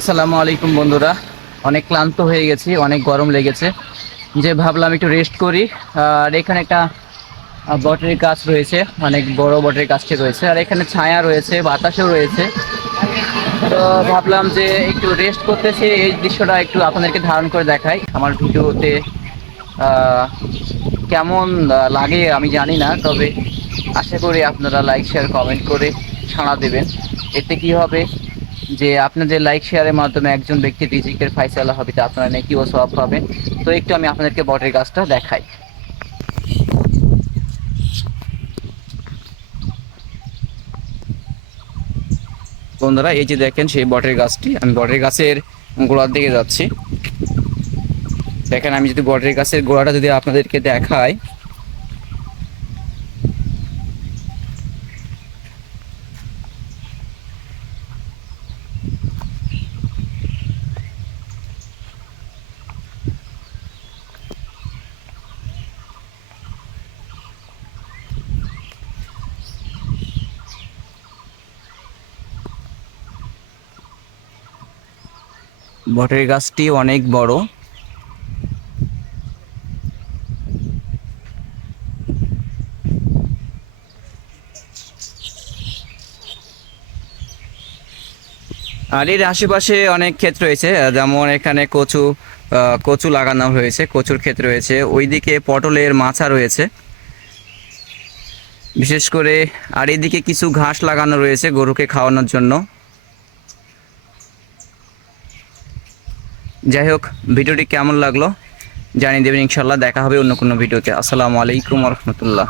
আসসালামু আলাইকুম বন্ধুরা। অনেক ক্লান্ত হয়ে গেছি, অনেক গরম লেগেছে। যে ভাবলাম একটু রেস্ট করি। আর এখানে একটা বটের গাছ রয়েছে, অনেক বড় বটের গাছটি রয়েছে। আর এখানে ছায়া রয়েছে, বাতাসও রয়েছে। তো ভাবলাম যে একটু রেস্ট করতেছি, এই দৃশ্যটা একটু আপনাদেরকে ধারণ করে দেখাই। আমার ভিডিওতে কেমন লাগে আমি জানি না, তবে আশা করি আপনারা লাইক শেয়ার কমেন্ট করে সাড়া দেবেন। এতে কি হবে? যে আপনাদের লাইক শেয়ারের মাধ্যমে একজন ব্যক্তির রিজিকের ফাইসালা হবে, তা আপনারা নাকি ও সব পাবেন। তো একটু আমি আপনাদেরকে বটের গাছটা দেখাই। বন্ধুরা, এই যে দেখেন সেই বটের গাছটি। আমি বটের গাছের গোড়ার দিকে যাচ্ছি। দেখেন, আমি যদি বটের গাছের গোড়াটা যদি আপনাদেরকে দেখাই বটের গাছটি অনেক বড়। আর এর আশেপাশে অনেক ক্ষেত রয়েছে, যেমন এখানে কচু কচু লাগানো হয়েছে, কচুর ক্ষেত রয়েছে। ওইদিকে পটলের মাছা রয়েছে। বিশেষ করে আর এদিকে কিছু ঘাস লাগানো রয়েছে গরুকে খাওয়ানোর জন্য। যাই হোক ভিডিওটি কেমন লাগল জানিয়ে দেবেন ইনশাল্লাহ দেখা হবে অন্য কোনো ভিডিওতে। আসসালামু আলাইকুম রহমতুল্লাহ।